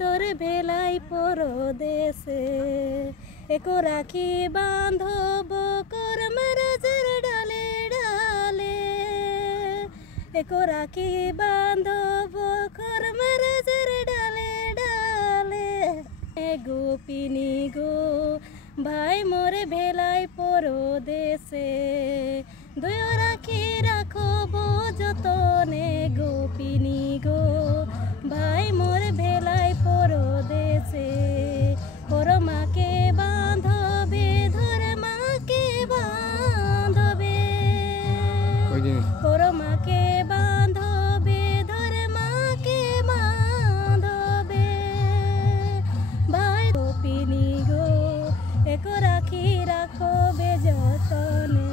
তোর ভেলাই পরদেশে একো রাখি বাঁধব করমরাজের ডালে ডালে একো রাখি বাঁধব করমরাজের ডালে ডালে গোপিনী গো ভাই মোরে ভেলাই পরদেশে দুই রাখি রাখব যতনে গোপিনী গো ভাই মোরে ভেলাই পরদেশে পরমাকে বাঁধবে ধর মাকে বাঁধবে পরমাকে বাঁধবে ধর মাকে বাঁধবে ভাই গোপিনী গো একো রাখি রাখবে যতনে।